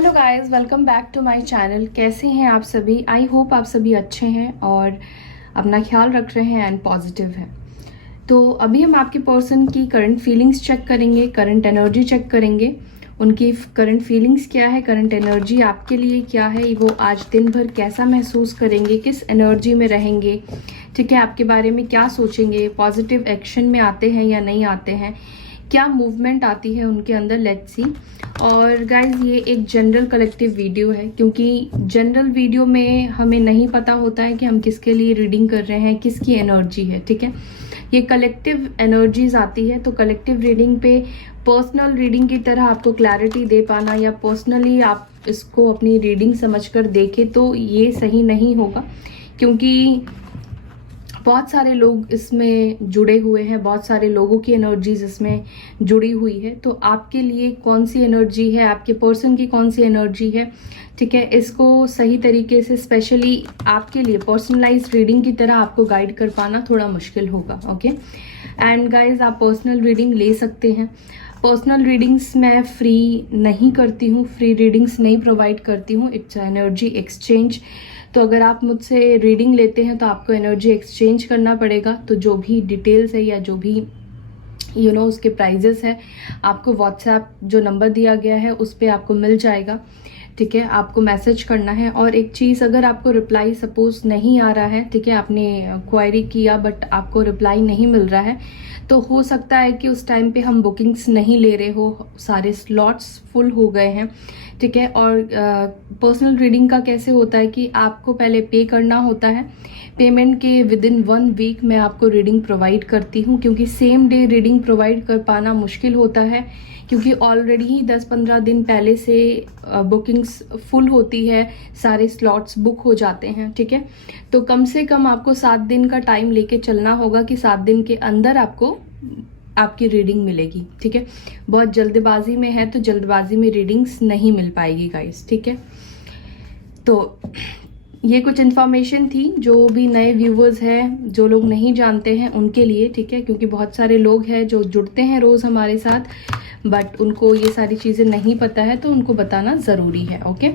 Hello guys, welcome back to my channel. कैसे हैं आप सभी? आई होप आप सभी अच्छे हैं और अपना ख्याल रख रहे हैं एंड पॉजिटिव हैं। तो अभी हम आपके पर्सन की करंट फीलिंग्स चेक करेंगे, करंट एनर्जी चेक करेंगे। उनकी करंट फीलिंग्स क्या है, करंट एनर्जी आपके लिए क्या है, वो आज दिन भर कैसा महसूस करेंगे, किस एनर्जी में रहेंगे, ठीक है, आपके बारे में क्या सोचेंगे, पॉजिटिव एक्शन में आते हैं या नहीं आते हैं, क्या मूवमेंट आती है उनके अंदर, लेट्स सी। और गाइज ये एक जनरल कलेक्टिव वीडियो है, क्योंकि जनरल वीडियो में हमें नहीं पता होता है कि हम किसके लिए रीडिंग कर रहे हैं, किसकी एनर्जी है, ठीक है। ये कलेक्टिव एनर्जीज आती है, तो कलेक्टिव रीडिंग पे पर्सनल रीडिंग की तरह आपको क्लैरिटी दे पाना या पर्सनली आप इसको अपनी रीडिंग समझकर देखें तो ये सही नहीं होगा, क्योंकि बहुत सारे लोग इसमें जुड़े हुए हैं, बहुत सारे लोगों की एनर्जीज इसमें जुड़ी हुई है। तो आपके लिए कौन सी एनर्जी है, आपके पर्सन की कौन सी एनर्जी है, ठीक है, इसको सही तरीके से स्पेशली आपके लिए पर्सनलाइज रीडिंग की तरह आपको गाइड कर पाना थोड़ा मुश्किल होगा। ओके एंड गाइज, आप पर्सनल रीडिंग ले सकते हैं। पर्सनल रीडिंग्स मैं फ्री नहीं करती हूँ, फ्री रीडिंग्स नहीं प्रोवाइड करती हूँ, इट्स एनर्जी एक्सचेंज। तो अगर आप मुझसे रीडिंग लेते हैं तो आपको एनर्जी एक्सचेंज करना पड़ेगा। तो जो भी डिटेल्स है या जो भी उसके प्राइजेस है, आपको व्हाट्सएप जो नंबर दिया गया है उस पर आपको मिल जाएगा, ठीक है। आपको मैसेज करना है। और एक चीज़, अगर आपको रिप्लाई सपोज नहीं आ रहा है, ठीक है, आपने क्वेरी किया बट आपको रिप्लाई नहीं मिल रहा है, तो हो सकता है कि उस टाइम पे हम बुकिंग्स नहीं ले रहे हो, सारे स्लॉट्स फुल हो गए हैं, ठीक है। और पर्सनल रीडिंग का कैसे होता है कि आपको पहले पे करना होता है, पेमेंट के विदिन 1 वीक मैं आपको रीडिंग प्रोवाइड करती हूँ, क्योंकि सेम डे रीडिंग प्रोवाइड कर पाना मुश्किल होता है, क्योंकि ऑलरेडी ही 10-15 दिन पहले से बुकिंग्स फुल होती है, सारे स्लॉट्स बुक हो जाते हैं, ठीक है। तो कम से कम आपको 7 दिन का टाइम लेके चलना होगा कि 7 दिन के अंदर आपको आपकी रीडिंग मिलेगी, ठीक है। बहुत जल्दबाजी में है तो जल्दबाजी में रीडिंग्स नहीं मिल पाएगी गाइस, ठीक है। तो ये कुछ इन्फॉर्मेशन थी जो भी नए व्यूवर्स हैं, जो लोग नहीं जानते हैं उनके लिए, ठीक है, क्योंकि बहुत सारे लोग हैं जो जुड़ते हैं रोज़ हमारे साथ बट उनको ये सारी चीज़ें नहीं पता है, तो उनको बताना ज़रूरी है। ओके,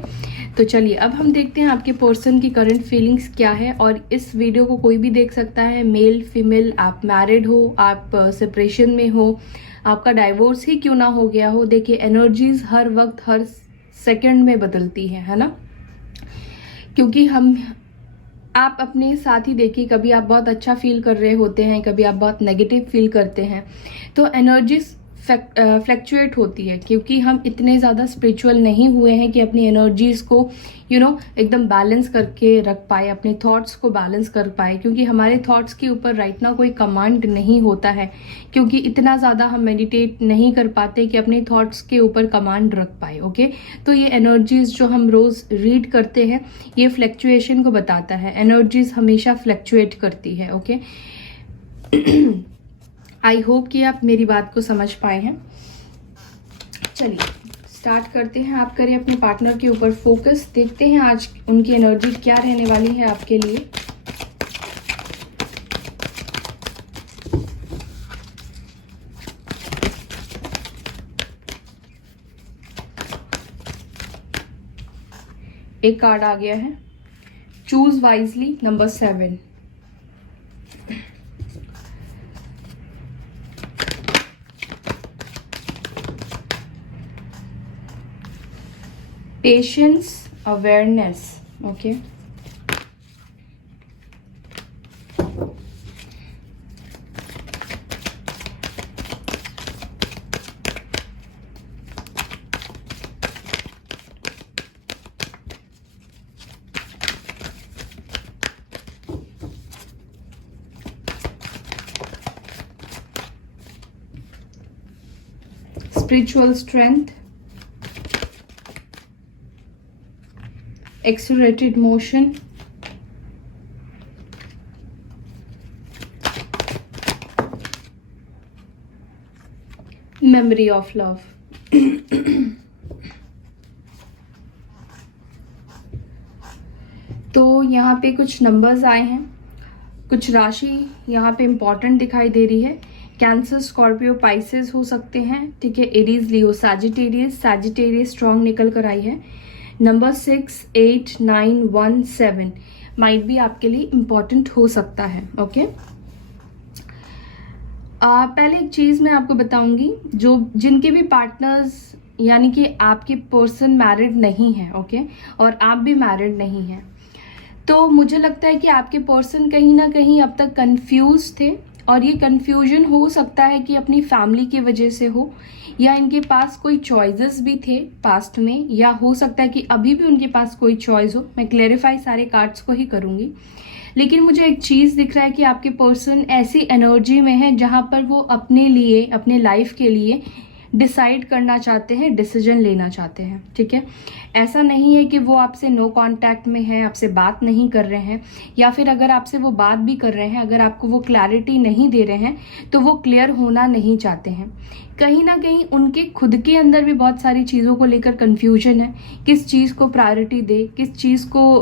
तो चलिए अब हम देखते हैं आपके पर्सन की करंट फीलिंग्स क्या है। और इस वीडियो को कोई भी देख सकता है, मेल फीमेल, आप मैरिड हो, आप सेपरेशन में हो, आपका डाइवोर्स ही क्यों ना हो गया हो। देखिए, एनर्जीज हर वक्त हर सेकंड में बदलती है ना, क्योंकि आप अपने साथ ही देखिए, कभी आप बहुत अच्छा फील कर रहे होते हैं, कभी आप बहुत नेगेटिव फील करते हैं, तो एनर्जीज फ्लैक्चुएट होती है, क्योंकि हम इतने ज़्यादा स्पिरिचुअल नहीं हुए हैं कि अपनी एनर्जीज को एकदम बैलेंस करके रख पाए, अपने थॉट्स को बैलेंस कर पाए, क्योंकि हमारे थॉट्स के ऊपर राइट ना कोई कमांड नहीं होता है, क्योंकि इतना ज़्यादा हम मेडिटेट नहीं कर पाते कि अपने थॉट्स के ऊपर कमांड रख पाए। ओके, तो ये एनर्जीज जो हम रोज़ रीड करते हैं ये फ्लैक्चुएशन को बताता है, एनर्जीज हमेशा फ्लैक्चुएट करती है। ओके आई होप कि आप मेरी बात को समझ पाए हैं। चलिए स्टार्ट करते हैं। आप करें अपने पार्टनर के ऊपर फोकस, देखते हैं आज उनकी एनर्जी क्या रहने वाली है आपके लिए। एक कार्ड आ गया है, choose wisely, number 7। Patience, awareness. Okay, spiritual strength, accelerated motion, memory of love। तो यहाँ पे कुछ नंबर्स आए हैं, कुछ राशि यहाँ पे इम्पॉर्टेंट दिखाई दे रही है। कैंसर, स्कॉर्पियो, पाइसेस हो सकते हैं, ठीक है। एरीज, लियो, सैजिटेरियस। सैजिटेरियस स्ट्रॉन्ग निकल कर आई है। नंबर 6, 8, 9, 1, 7 माइट भी आपके लिए इम्पॉर्टेंट हो सकता है। ओके, पहले एक चीज़ मैं आपको बताऊंगी, जो जिनके भी पार्टनर्स यानी कि आपके पर्सन मैरिड नहीं है, ओके, और आप भी मैरिड नहीं हैं, तो मुझे लगता है कि आपके पर्सन कहीं ना कहीं अब तक कंफ्यूज थे, और ये कंफ्यूजन हो सकता है कि अपनी फैमिली की वजह से हो, या इनके पास कोई चॉइसेस भी थे पास्ट में, या हो सकता है कि अभी भी उनके पास कोई चॉइस हो। मैं क्लेरिफाई सारे कार्ड्स को ही करूँगी, लेकिन मुझे एक चीज़ दिख रहा है कि आपके पर्सन ऐसी एनर्जी में है जहाँ पर वो अपने लिए, अपने लाइफ के लिए डिसाइड करना चाहते हैं, डिसीजन लेना चाहते हैं, ठीक है। ऐसा नहीं है कि वो आपसे नो कांटेक्ट में है, आपसे बात नहीं कर रहे हैं, या फिर अगर आपसे वो बात भी कर रहे हैं, अगर आपको वो क्लैरिटी नहीं दे रहे हैं, तो वो क्लियर होना नहीं चाहते हैं। कहीं ना कहीं उनके खुद के अंदर भी बहुत सारी चीज़ों को लेकर कन्फ्यूजन है, किस चीज़ को प्रायोरिटी दे, किस चीज़ को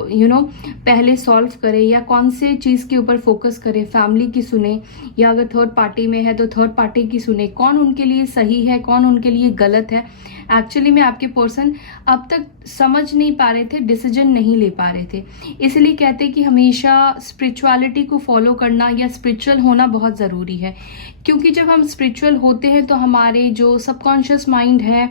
पहले सॉल्व करे, या कौन से चीज़ के ऊपर फोकस करे, फैमिली की सुने, या अगर थर्ड पार्टी में है तो थर्ड पार्टी की सुने, कौन उनके लिए सही है, कौन उनके लिए गलत है। एक्चुअली में आपके पर्सन अब तक समझ नहीं पा रहे थे, डिसीजन नहीं ले पा रहे थे। इसलिए कहते हैं कि हमेशा स्पिरिचुअलिटी को फॉलो करना या स्पिरिचुअल होना बहुत ज़रूरी है, क्योंकि जब हम स्पिरिचुअल होते हैं तो हमारे जो सबकॉन्शियस माइंड है,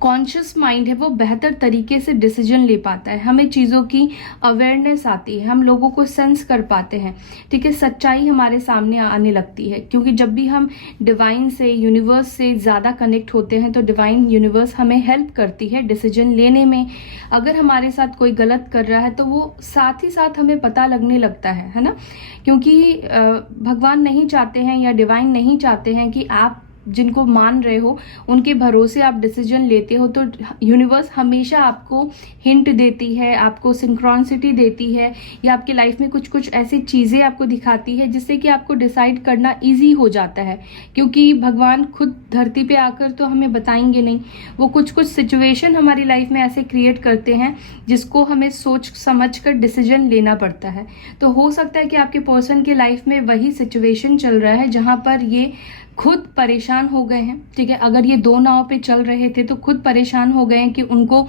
कॉन्शियस माइंड है, वो बेहतर तरीके से डिसीजन ले पाता है। हमें चीज़ों की अवेयरनेस आती है, हम लोगों को सेंस कर पाते हैं, ठीक है। सच्चाई हमारे सामने आने लगती है, क्योंकि जब भी हम डिवाइन से, यूनिवर्स से ज़्यादा कनेक्ट होते हैं तो डिवाइन यूनिवर्स हमें हेल्प करती है डिसीजन लेने में। अगर हमारे साथ कोई गलत कर रहा है तो वो साथ ही साथ हमें पता लगने लगता है ना, क्योंकि भगवान नहीं चाहते हैं या डिवाइन नहीं चाहते हैं कि आप जिनको मान रहे हो उनके भरोसे आप डिसीजन लेते हो, तो यूनिवर्स हमेशा आपको हिंट देती है, आपको सिंक्रोनिसिटी देती है, या आपकी लाइफ में कुछ कुछ ऐसी चीज़ें आपको दिखाती है जिससे कि आपको डिसाइड करना इजी हो जाता है। क्योंकि भगवान खुद धरती पे आकर तो हमें बताएंगे नहीं, वो कुछ कुछ सिचुएशन हमारी लाइफ में ऐसे क्रिएट करते हैं जिसको हमें सोच समझ कर डिसीजन लेना पड़ता है। तो हो सकता है कि आपके पर्सन के लाइफ में वही सिचुएशन चल रहा है जहाँ पर ये खुद परेशान हो गए हैं, ठीक है। अगर ये दो नाव पे चल रहे थे तो खुद परेशान हो गए हैं कि उनको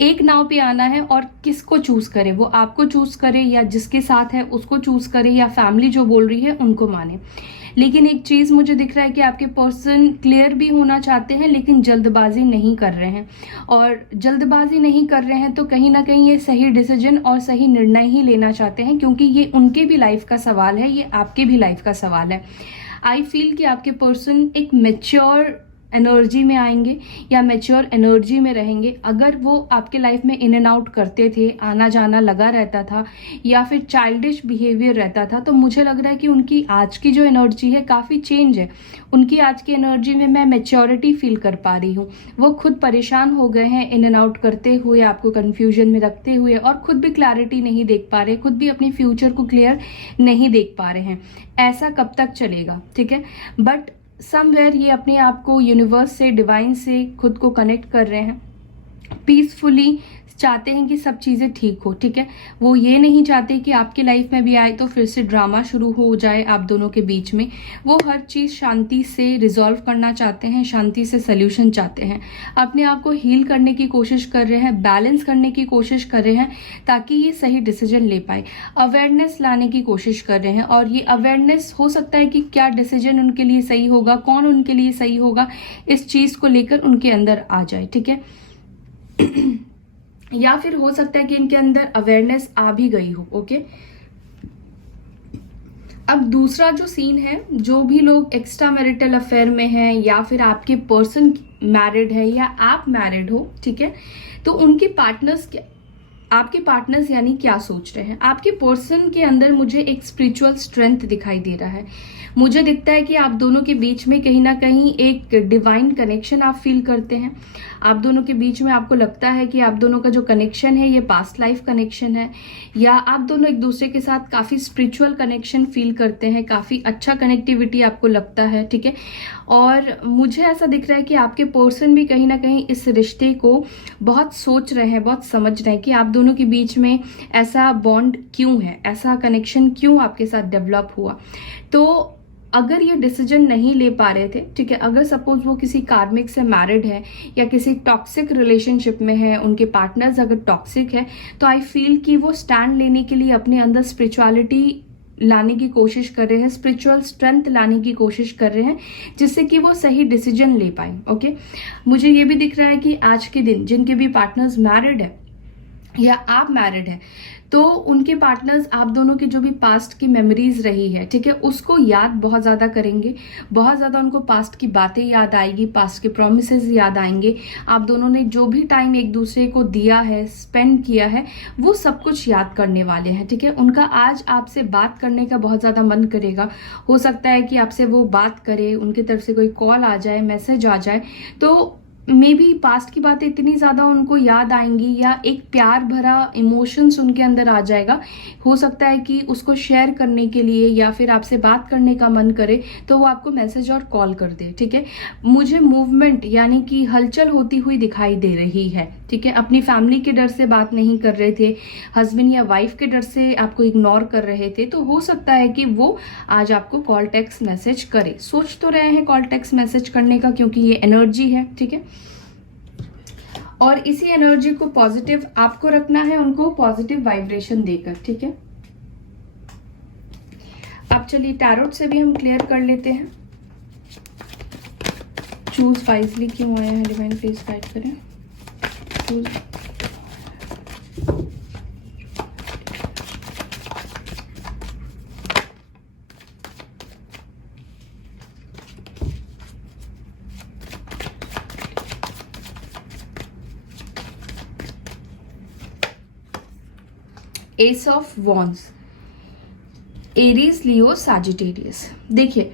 एक नाव पे आना है, और किसको चूज करे, वो आपको चूज करे या जिसके साथ है उसको चूज करे, या फैमिली जो बोल रही है उनको माने। लेकिन एक चीज मुझे दिख रहा है कि आपके पर्सन क्लियर भी होना चाहते हैं, लेकिन जल्दबाजी नहीं कर रहे हैं, और जल्दबाजी नहीं कर रहे हैं तो कहीं ना कहीं ये सही डिसीजन और सही निर्णय ही लेना चाहते हैं, क्योंकि ये उनके भी लाइफ का सवाल है, ये आपके भी लाइफ का सवाल है। आई फील कि आपके पर्सन एक मैच्योर एनर्जी में आएंगे या मैच्योर एनर्जी में रहेंगे। अगर वो आपके लाइफ में इन एंड आउट करते थे, आना जाना लगा रहता था, या फिर चाइल्डिश बिहेवियर रहता था, तो मुझे लग रहा है कि उनकी आज की जो एनर्जी है काफ़ी चेंज है। उनकी आज की एनर्जी में मैं मैच्योरिटी फील कर पा रही हूँ। वो खुद परेशान हो गए हैं इन एंड आउट करते हुए, आपको कन्फ्यूजन में रखते हुए, और खुद भी क्लैरिटी नहीं देख पा रहे, खुद भी अपने फ्यूचर को क्लियर नहीं देख पा रहे हैं। ऐसा कब तक चलेगा, ठीक है। बट समवेयर ये अपने आप को यूनिवर्स से, डिवाइन से खुद को कनेक्ट कर रहे हैं, पीसफुली चाहते हैं कि सब चीज़ें ठीक हो, ठीक है। वो ये नहीं चाहते कि आपकी लाइफ में भी आए तो फिर से ड्रामा शुरू हो जाए आप दोनों के बीच में। वो हर चीज़ शांति से रिजॉल्व करना चाहते हैं, शांति से सल्यूशन चाहते हैं, अपने आप को हील करने की कोशिश कर रहे हैं, बैलेंस करने की कोशिश कर रहे हैं, ताकि ये सही डिसीजन ले पाए। अवेयरनेस लाने की कोशिश कर रहे हैं, और ये अवेयरनेस हो सकता है कि क्या डिसीजन उनके लिए सही होगा, कौन उनके लिए सही होगा, इस चीज़ को लेकर उनके अंदर आ जाए, ठीक है। या फिर हो सकता है कि इनके अंदर अवेयरनेस आ भी गई हो, ओके। अब दूसरा जो सीन है, जो भी लोग एक्स्ट्रा मैरिटल अफेयर में हैं, या फिर आपके पर्सन मैरिड है या आप मैरिड हो, ठीक है, तो उनके पार्टनर्स क्या, आपके पार्टनर्स यानी क्या सोच रहे हैं। आपके पर्सन के अंदर मुझे एक स्पिरिचुअल स्ट्रेंथ दिखाई दे रहा है। मुझे दिखता है कि आप दोनों के बीच में कहीं ना कहीं एक डिवाइन कनेक्शन आप फील करते हैं। आप दोनों के बीच में आपको लगता है कि आप दोनों का जो कनेक्शन है ये पास्ट लाइफ कनेक्शन है, या आप दोनों एक दूसरे के साथ काफ़ी स्पिरिचुअल कनेक्शन फील करते हैं, काफ़ी अच्छा कनेक्टिविटी आपको लगता है, ठीक है। और मुझे ऐसा दिख रहा है कि आपके पर्सन भी कहीं ना कहीं इस रिश्ते को बहुत सोच रहे हैं, बहुत समझ रहे हैं कि आप दोनों के बीच में ऐसा बॉन्ड क्यों है, ऐसा कनेक्शन क्यों आपके साथ डेवलप हुआ। तो अगर ये डिसीजन नहीं ले पा रहे थे, ठीक है, अगर सपोज वो किसी कार्मिक से मैरिड है या किसी टॉक्सिक रिलेशनशिप में है, उनके पार्टनर्स अगर टॉक्सिक है, तो आई फील कि वो स्टैंड लेने के लिए अपने अंदर स्पिरिचुअलिटी लाने की कोशिश कर रहे हैं, स्पिरिचुअल स्ट्रेंथ लाने की कोशिश कर रहे हैं, जिससे कि वो सही डिसीजन ले पाए। ओके, मुझे ये भी दिख रहा है कि आज के दिन जिनके भी पार्टनर्स मैरिड है या आप मैरिड है, तो उनके पार्टनर्स आप दोनों की जो भी पास्ट की मेमोरीज रही है, ठीक है, उसको याद बहुत ज़्यादा करेंगे, बहुत ज़्यादा उनको पास्ट की बातें याद आएगी, पास्ट के प्रोमिसेस याद आएंगे, आप दोनों ने जो भी टाइम एक दूसरे को दिया है, स्पेंड किया है, वो सब कुछ याद करने वाले हैं। ठीक है, उनका आज आपसे बात करने का बहुत ज़्यादा मन करेगा। हो सकता है कि आपसे वो बात करे, उनकी तरफ से कोई कॉल आ जाए, मैसेज आ जाए, तो मे बी पास्ट की बातें इतनी ज़्यादा उनको याद आएंगी या एक प्यार भरा इमोशंस उनके अंदर आ जाएगा। हो सकता है कि उसको शेयर करने के लिए या फिर आपसे बात करने का मन करे तो वो आपको मैसेज और कॉल कर दे। ठीक है, मुझे मूवमेंट यानी कि हलचल होती हुई दिखाई दे रही है। ठीक है, अपनी फैमिली के डर से बात नहीं कर रहे थे, हस्बैंड या वाइफ के डर से आपको इग्नोर कर रहे थे, तो हो सकता है कि वो आज आपको कॉल टेक्स्ट मैसेज करे। सोच तो रहे हैं कॉल टेक्स्ट मैसेज करने का, क्योंकि ये एनर्जी है। ठीक है, और इसी एनर्जी को पॉजिटिव आपको रखना है, उनको पॉजिटिव वाइब्रेशन देकर। ठीक है, अब चलिए टैरोट से भी हम क्लियर कर लेते हैं। चूज वाइजली क्यों आया है, डिवाइन प्लीज गाइड करें। Choose S of wands, Aries, Leo, Sagittarius. देखिए,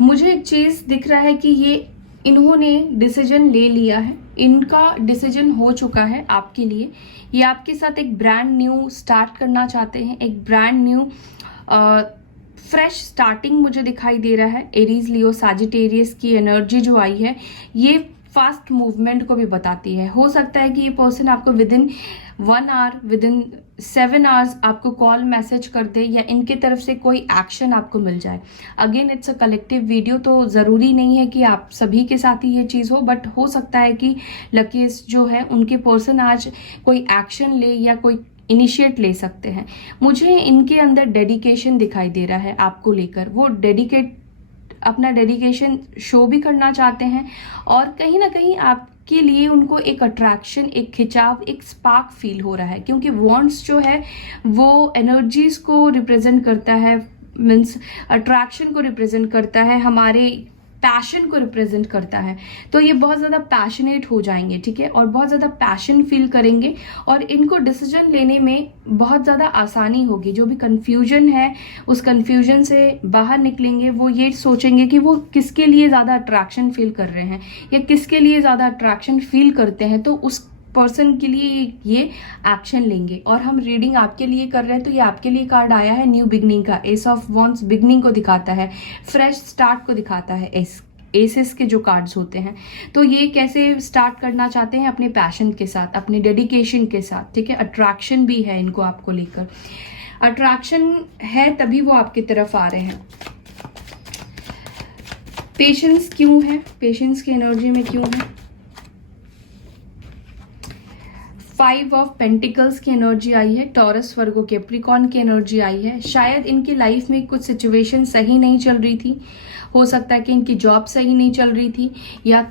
मुझे एक चीज दिख रहा है कि ये इन्होंने डिसीजन ले लिया है, इनका डिसीजन हो चुका है आपके लिए। ये आपके साथ एक ब्रांड न्यू स्टार्ट करना चाहते हैं, एक ब्रांड न्यू फ्रेश स्टार्टिंग मुझे दिखाई दे रहा है। एरीज, लियो, सैजिटेरियस की एनर्जी जो आई है, ये फास्ट मूवमेंट को भी बताती है। हो सकता है कि ये पर्सन आपको विदिन 1 आवर, विदिन 7 आवर्स आपको कॉल मैसेज कर दे या इनके तरफ से कोई एक्शन आपको मिल जाए। Again it's a collective video, तो ज़रूरी नहीं है कि आप सभी के साथ ही ये चीज़ हो, बट हो सकता है कि लकीस्ट जो है उनके पर्सन आज कोई एक्शन ले या कोई इनिशिएट ले सकते हैं। मुझे इनके अंदर डेडिकेशन दिखाई दे रहा है आपको लेकर। वो अपना डेडिकेशन शो भी करना चाहते हैं और कहीं ना कहीं आपके लिए उनको एक अट्रैक्शन, एक खिंचाव, एक स्पार्क फील हो रहा है, क्योंकि वॉन्ड्स जो है वो एनर्जीज को रिप्रेजेंट करता है, मीन्स अट्रैक्शन को रिप्रेजेंट करता है, हमारे पैशन को रिप्रेजेंट करता है। तो ये बहुत ज़्यादा पैशनेट हो जाएंगे। ठीक है, और बहुत ज़्यादा पैशन फील करेंगे और इनको डिसीजन लेने में बहुत ज़्यादा आसानी होगी। जो भी कंफ्यूजन है उस कंफ्यूजन से बाहर निकलेंगे। वो ये सोचेंगे कि वो किसके लिए ज़्यादा अट्रैक्शन फील कर रहे हैं या किसके लिए ज़्यादा अट्रैक्शन फील करते हैं, तो उस पर्सन के लिए ये एक्शन लेंगे। और हम रीडिंग आपके लिए कर रहे हैं, तो ये आपके लिए कार्ड आया है न्यू बिगनिंग का। एस ऑफ वॉन्ड्स बिगनिंग को दिखाता है, फ्रेश स्टार्ट को दिखाता है। एसेस के जो कार्ड्स होते हैं, तो ये कैसे स्टार्ट करना चाहते हैं अपने पैशन के साथ, अपने डेडिकेशन के साथ। ठीक है, अट्रैक्शन भी है इनको आपको लेकर, अट्रैक्शन है तभी वो आपकी तरफ आ रहे हैं। पेशेंस क्यों है, पेशेंस की एनर्जी में क्यों है। 5 ऑफ पेंटिकल्स की एनर्जी आई है, टॉरस, वर्गो, कैप्रिकॉर्न की एनर्जी आई है। शायद इनकी लाइफ में कुछ सिचुएशन सही नहीं चल रही थी, हो सकता है कि इनकी जॉब सही नहीं चल रही थी या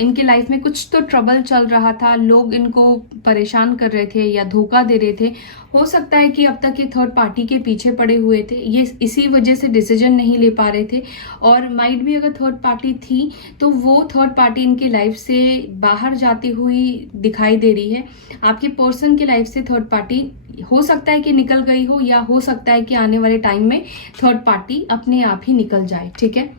इनकी लाइफ में कुछ तो ट्रबल चल रहा था, लोग इनको परेशान कर रहे थे या धोखा दे रहे थे। हो सकता है कि अब तक ये थर्ड पार्टी के पीछे पड़े हुए थे, ये इसी वजह से डिसीजन नहीं ले पा रहे थे। और माइट भी अगर थर्ड पार्टी थी तो वो थर्ड पार्टी इनकी लाइफ से बाहर जाती हुई दिखाई दे रही है। आपके पर्सन की लाइफ से थर्ड पार्टी हो सकता है कि निकल गई हो, या हो सकता है कि आने वाले टाइम में थर्ड पार्टी अपने आप ही निकल जाए। ठीक है,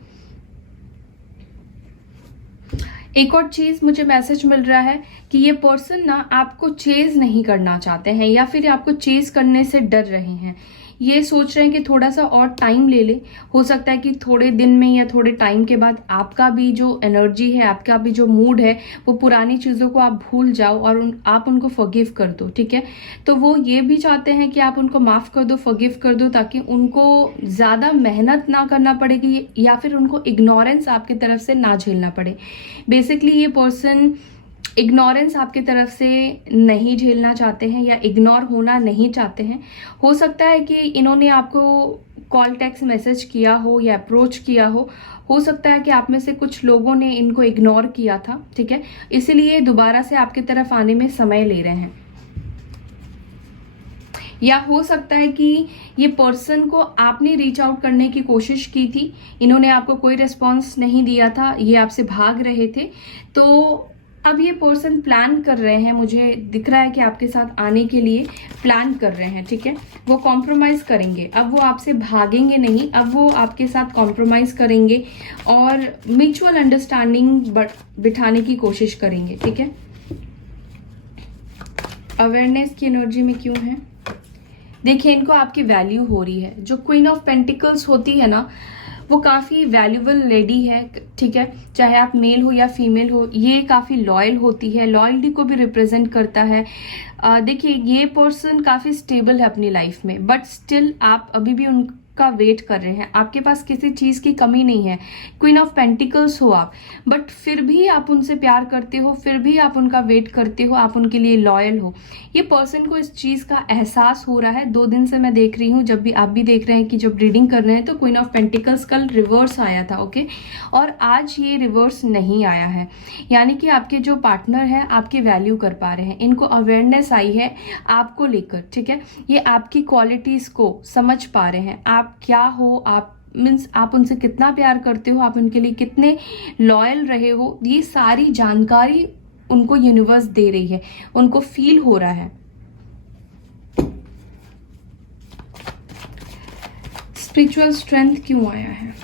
एक और चीज मुझे मैसेज मिल रहा है कि ये पर्सन ना आपको चेज नहीं करना चाहते हैं या फिर आपको चेज करने से डर रहे हैं। ये सोच रहे हैं कि थोड़ा सा और टाइम ले ले। हो सकता है कि थोड़े दिन में या थोड़े टाइम के बाद आपका भी जो एनर्जी है, आपका भी जो मूड है, वो पुरानी चीज़ों को आप भूल जाओ और आप उनको फॉरगिव कर दो, ठीक है। तो वो ये भी चाहते हैं कि आप उनको माफ़ कर दो, फॉरगिव कर दो, ताकि उनको ज़्यादा मेहनत ना करना पड़ेगी या फिर उनको इग्नोरेंस आपकी तरफ से ना झेलना पड़े। बेसिकली ये पर्सन इग्नोरेंस आपकी तरफ से नहीं झेलना चाहते हैं या इग्नोर होना नहीं चाहते हैं। हो सकता है कि इन्होंने आपको कॉल, टेक्स्ट मैसेज किया हो या अप्रोच किया हो सकता है कि आप में से कुछ लोगों ने इनको इग्नोर किया था, ठीक है, इसीलिए दोबारा से आपकी तरफ आने में समय ले रहे हैं। या हो सकता है कि ये पर्सन को आपने रीच आउट करने की कोशिश की थी, इन्होंने आपको कोई रिस्पॉन्स नहीं दिया था, ये आपसे भाग रहे थे। तो अब ये पर्सन प्लान कर रहे हैं, मुझे दिख रहा है कि आपके साथ आने के लिए प्लान कर रहे हैं, ठीक है। वो कॉम्प्रोमाइज़ करेंगे, अब वो आपसे भागेंगे नहीं, अब वो आपके साथ कॉम्प्रोमाइज़ करेंगे और म्यूचुअल अंडरस्टैंडिंग बिठाने की कोशिश करेंगे, ठीक है। अवेयरनेस की एनर्जी में क्यों है? देखिए, इनको आपकी वैल्यू हो रही है। जो क्वीन ऑफ पेंटिकल्स होती है ना, वो काफ़ी वैल्यूबल लेडी है, ठीक है, चाहे आप मेल हो या फीमेल हो। ये काफ़ी लॉयल होती है, लॉयल्टी को भी रिप्रेजेंट करता है। देखिए, ये पर्सन काफ़ी स्टेबल है अपनी लाइफ में, बट स्टिल आप अभी भी उनका वेट कर रहे हैं। आपके पास किसी चीज़ की कमी नहीं है, क्वीन ऑफ पेंटिकल्स हो आप, बट फिर भी आप उनसे प्यार करते हो, फिर भी आप उनका वेट करते हो, आप उनके लिए लॉयल हो। ये पर्सन को इस चीज़ का एहसास हो रहा है। 2 दिन से मैं देख रही हूँ, जब भी आप भी देख रहे हैं कि जब रीडिंग कर रहे हैं तो क्वीन ऑफ पेंटिकल्स कल रिवर्स आया था, ओके, और आज ये रिवर्स नहीं आया है। यानी कि आपके जो पार्टनर है आपकी वैल्यू कर पा रहे हैं, इनको अवेयरनेस आई है आपको लेकर, ठीक है। ये आपकी क्वालिटीज़ को समझ पा रहे हैं, आप क्या हो, आप मीन्स आप उनसे कितना प्यार करते हो, आप उनके लिए कितने लॉयल रहे हो, ये सारी जानकारी उनको यूनिवर्स दे रही है, उनको फील हो रहा है। स्पिरिचुअल स्ट्रेंथ क्यों आया है?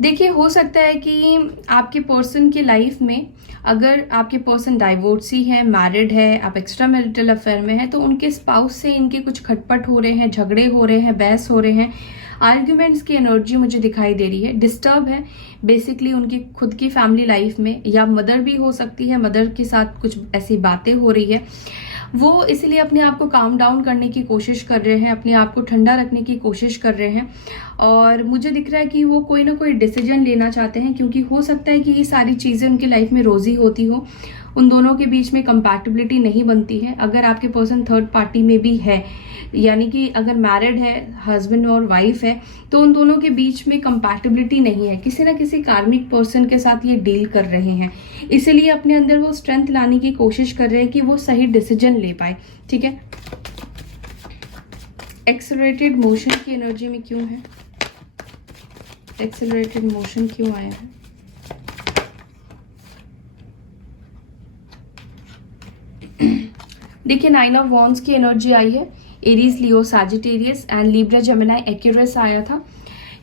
देखिए, हो सकता है कि आपके पर्सन की लाइफ में, अगर आपके पर्सन डाइवोर्सी है, मैरिड है, आप एक्स्ट्रा मैरिटल अफेयर में है, तो उनके स्पाउस से इनके कुछ खटपट हो रहे हैं, झगड़े हो रहे हैं, बहस हो रहे हैं, आर्ग्यूमेंट्स की एनर्जी मुझे दिखाई दे रही है। डिस्टर्ब है बेसिकली उनकी खुद की फैमिली लाइफ में, या मदर भी हो सकती है, मदर के साथ कुछ ऐसी बातें हो रही है। वो इसलिए अपने आप को काम डाउन करने की कोशिश कर रहे हैं, अपने आप को ठंडा रखने की कोशिश कर रहे हैं, और मुझे दिख रहा है कि वो कोई ना कोई डिसीजन लेना चाहते हैं, क्योंकि हो सकता है कि ये सारी चीज़ें उनकी लाइफ में रोज़ी होती हो, उन दोनों के बीच में कंपैटिबिलिटी नहीं बनती है। अगर आपके पर्सन थर्ड पार्टी में भी है, यानी कि अगर मैरिड है, हस्बैंड और वाइफ है, तो उन दोनों के बीच में कंपैटिबिलिटी नहीं है, किसी ना किसी कार्मिक पर्सन के साथ ये डील कर रहे हैं। इसीलिए अपने अंदर वो स्ट्रेंथ लाने की कोशिश कर रहे हैं कि वो सही डिसीजन ले पाए, ठीक है। एक्सेलरेटेड मोशन की एनर्जी में क्यों है? एक्सेलरेटेड मोशन क्यों आया है? देखिए, 9 ऑफ वॉन्ड्स की एनर्जी आई है। Aries, Leo, Sagittarius and Libra, Gemini, Aquarius आया था।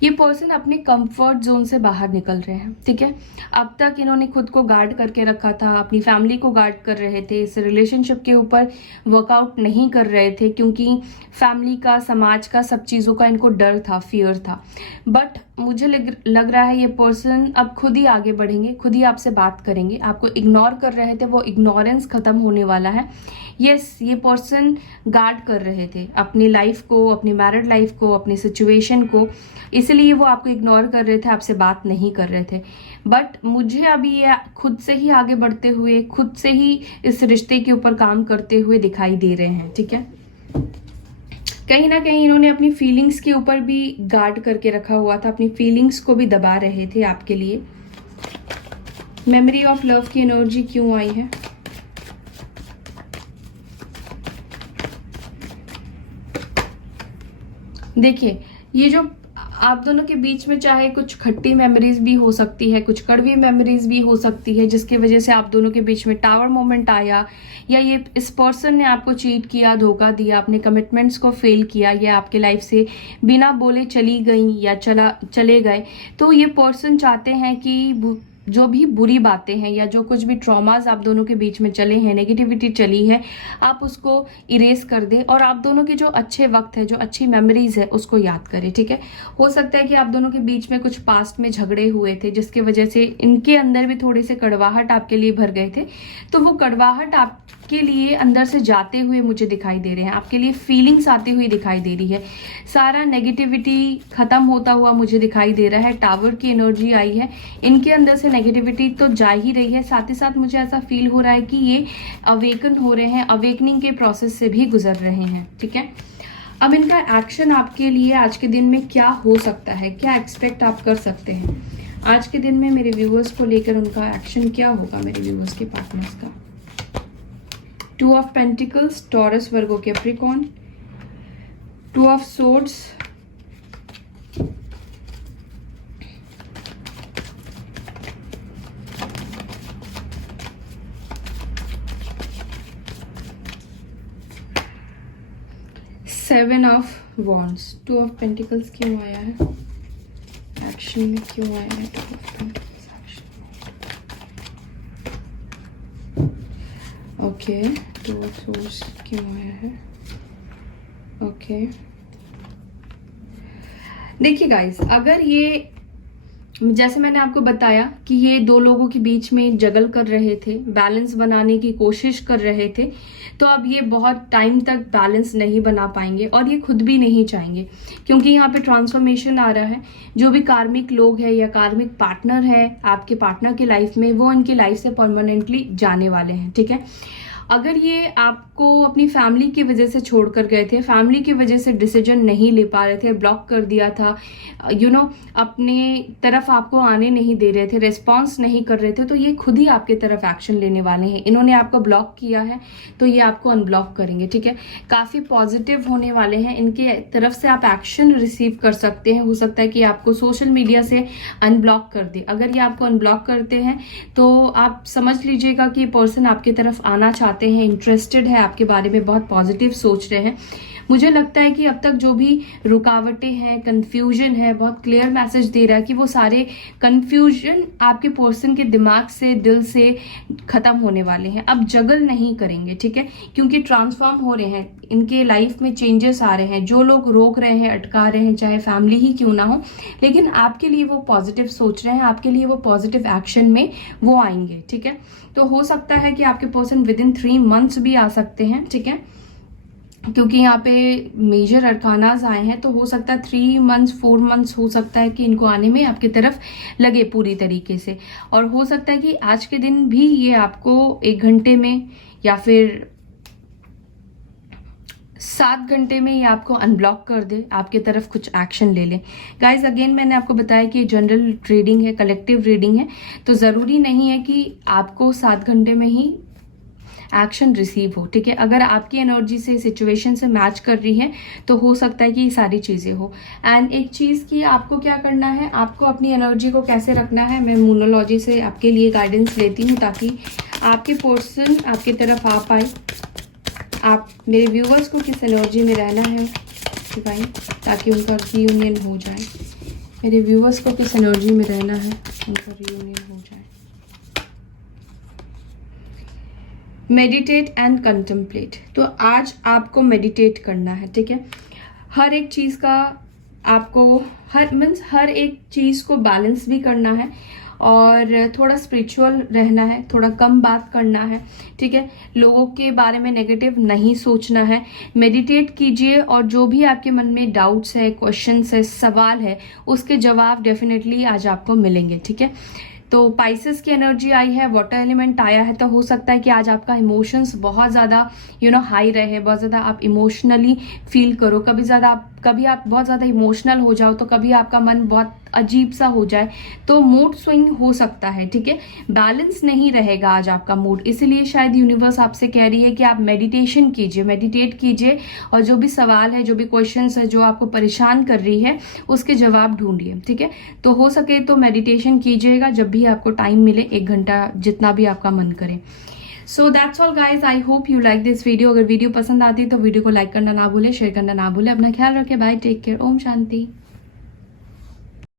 ये पर्सन अपने कंफर्ट जोन से बाहर निकल रहे हैं, ठीक है। अब तक इन्होंने खुद को गार्ड करके रखा था, अपनी फैमिली को गार्ड कर रहे थे, इस रिलेशनशिप के ऊपर वर्कआउट नहीं कर रहे थे, क्योंकि फैमिली का, समाज का, सब चीज़ों का इनको डर था, फियर था। बट मुझे लग रहा है ये पर्सन अब खुद ही आगे बढ़ेंगे, खुद ही आपसे बात करेंगे। आपको इग्नोर कर रहे थे, वो इग्नोरेंस खत्म होने वाला है। यस, ये पर्सन गार्ड कर रहे थे अपनी लाइफ को, अपनी मैरिड लाइफ को, अपनी सिचुएशन को, इसलिए वो आपको इग्नोर कर रहे थे, आपसे बात नहीं कर रहे थे। बट मुझे अभी ये खुद से ही आगे बढ़ते हुए, खुद से ही इस रिश्ते के ऊपर काम करते हुए दिखाई दे रहे हैं, ठीक है। कहीं ना कहीं इन्होंने अपनी फीलिंग्स के ऊपर भी गार्ड करके रखा हुआ था, अपनी फीलिंग्स को भी दबा रहे थे आपके लिए। मेमोरी ऑफ लव की एनर्जी क्यों आई है? देखिए, ये जो आप दोनों के बीच में चाहे कुछ खट्टी मेमोरीज भी हो सकती है, कुछ कड़वी मेमोरीज भी हो सकती है, जिसकी वजह से आप दोनों के बीच में टावर मोमेंट आया, या ये इस पर्सन ने आपको चीट किया, धोखा दिया, अपने कमिटमेंट्स को फेल किया, या आपके लाइफ से बिना बोले चली गई या चले गए। तो ये पर्सन चाहते हैं कि जो भी बुरी बातें हैं या जो कुछ भी ट्रॉमास आप दोनों के बीच में चले हैं, नेगेटिविटी चली है, आप उसको इरेज कर दें और आप दोनों के जो अच्छे वक्त है, जो अच्छी मेमोरीज है, उसको याद करें। ठीक है, हो सकता है कि आप दोनों के बीच में कुछ पास्ट में झगड़े हुए थे जिसकी वजह से इनके अंदर भी थोड़े से कड़वाहट आपके लिए भर गए थे, तो वो कड़वाहट आपके लिए अंदर से जाते हुए मुझे दिखाई दे रहे हैं, आपके लिए फीलिंग्स आती हुई दिखाई दे रही है, सारा नेगेटिविटी खत्म होता हुआ मुझे दिखाई दे रहा है। टावर की एनर्जी आई है, इनके अंदर से नेगेटिविटी तो जा ही रही है, साथ ही साथ मुझे ऐसा फील हो रहा है कि ये अवेकन हो रहे हैं, अवेकनिंग के प्रोसेस से भी गुजर रहे हैं। ठीक है, अब इनका एक्शन आपके लिए आज के दिन में क्या हो सकता है, क्या एक्सपेक्ट आप कर सकते हैं आज के दिन में मेरे व्यूअर्स को लेकर, उनका एक्शन क्या होगा मेरे व्यूअर्स के पार्टनर्स का। 2 of pentacles, taurus, Virgo, Capricorn, 2 of swords, seven of wands. 2 of pentacles क्यों आया है एक्शन में, क्यों आया है 2 of pentacles action? Okay, 2 of source क्यों आया है? ओके, देखिए गाइस, अगर ये जैसे मैंने आपको बताया कि ये 2 लोगों के बीच में जगल कर रहे थे, बैलेंस बनाने की कोशिश कर रहे थे, तो अब ये बहुत टाइम तक बैलेंस नहीं बना पाएंगे और ये खुद भी नहीं चाहेंगे, क्योंकि यहाँ पे ट्रांसफॉर्मेशन आ रहा है। जो भी कार्मिक लोग हैं या कार्मिक पार्टनर है आपके पार्टनर की लाइफ में, वो इनकी लाइफ से परमानेंटली जाने वाले हैं। ठीक है, अगर ये आपको अपनी फैमिली की वजह से छोड़कर गए थे, फैमिली की वजह से डिसीजन नहीं ले पा रहे थे, ब्लॉक कर दिया था, अपने तरफ आपको आने नहीं दे रहे थे, रिस्पॉन्स नहीं कर रहे थे, तो ये खुद ही आपके तरफ एक्शन लेने वाले हैं। इन्होंने आपको ब्लॉक किया है तो ये आपको अनब्लॉक करेंगे। ठीक है, काफ़ी पॉजिटिव होने वाले हैं, इनके तरफ से आप एक्शन रिसीव कर सकते हैं। हो सकता है कि आपको सोशल मीडिया से अनब्लॉक कर दे। अगर ये आपको अनब्लॉक करते हैं तो आप समझ लीजिएगा कि पर्सन आपकी तरफ आना चाहते हैं, इंटरेस्टेड है आपके बारे में, बहुत पॉजिटिव सोच रहे हैं। मुझे लगता है कि अब तक जो भी रुकावटें हैं, कंफ्यूजन है, बहुत क्लियर मैसेज दे रहा है कि वो सारे कंफ्यूजन आपके पर्सन के दिमाग से, दिल से खत्म होने वाले हैं। अब जगल नहीं करेंगे। ठीक है, क्योंकि ट्रांसफॉर्म हो रहे हैं, इनके लाइफ में चेंजेस आ रहे हैं। जो लोग रोक रहे हैं, अटका रहे हैं, चाहे फैमिली ही क्यों ना हो, लेकिन आपके लिए वो पॉजिटिव सोच रहे हैं, आपके लिए वो पॉजिटिव एक्शन में वो आएंगे। ठीक है, तो हो सकता है कि आपके पर्सन विद इन 3 मंथ्स भी आ सकते हैं। ठीक है, क्योंकि यहाँ पे मेजर अरकानाज आए हैं, तो हो सकता है 3 मंथ्स 4 मंथ्स हो सकता है कि इनको आने में आपकी तरफ लगे पूरी तरीके से। और हो सकता है कि आज के दिन भी ये आपको 1 घंटे में या फिर 7 घंटे में ये आपको अनब्लॉक कर दे, आपके तरफ कुछ एक्शन ले ले। गाइज, अगेन मैंने आपको बताया कि जनरल रीडिंग है, कलेक्टिव रीडिंग है, तो ज़रूरी नहीं है कि आपको 7 घंटे में ही एक्शन रिसीव हो। ठीक है, अगर आपकी एनर्जी से, सिचुएशन से मैच कर रही है तो हो सकता है कि ये सारी चीज़ें हो। एंड एक चीज़ की आपको क्या करना है, आपको अपनी एनर्जी को कैसे रखना है, मैं मूनोलॉजी से आपके लिए गाइडेंस लेती हूँ ताकि आपके पर्सन आपकी तरफ आ पाए। आप मेरे व्यूवर्स को किस एनर्जी में रहना है डिवाइन, ताकि उनका रियूनियन हो जाए। मेरे व्यूवर्स को किस एनर्जी में रहना है, उनका रियूनियन हो जाए। Meditate and contemplate. तो आज आपको मेडिटेट करना है। ठीक है, हर एक चीज़ का आपको हर एक चीज़ को बैलेंस भी करना है और थोड़ा स्पिरिचुअल रहना है, थोड़ा कम बात करना है। ठीक है, लोगों के बारे में नेगेटिव नहीं सोचना है। मेडिटेट कीजिए और जो भी आपके मन में डाउट्स है, क्वेश्चंस है, सवाल है, उसके जवाब डेफिनेटली आज आपको मिलेंगे। ठीक है, तो पाइसेस की एनर्जी आई है, वाटर एलिमेंट आया है, तो हो सकता है कि आज आपका इमोशंस बहुत ज़्यादा हाई रहे, बहुत ज़्यादा आप इमोशनली फील करो। कभी आप बहुत ज़्यादा इमोशनल हो जाओ, तो कभी आपका मन बहुत अजीब सा हो जाए, तो मूड स्विंग हो सकता है। ठीक है, बैलेंस नहीं रहेगा आज आपका मूड, इसलिए शायद यूनिवर्स आपसे कह रही है कि आप मेडिटेशन कीजिए, मेडिटेट कीजिए और जो भी सवाल है, जो भी क्वेश्चंस है, जो आपको परेशान कर रही है, उसके जवाब ढूंढिए। ठीक है, तो हो सके तो मेडिटेशन कीजिएगा जब भी आपको टाइम मिले, 1 घंटा जितना भी आपका मन करे। So that's all guys, I hope you like this video. अगर वीडियो पसंद आती है तो वीडियो को लाइक करना ना भूले, शेयर करना ना भूले। अपना ख्याल रखें, bye, take care, Om Shanti.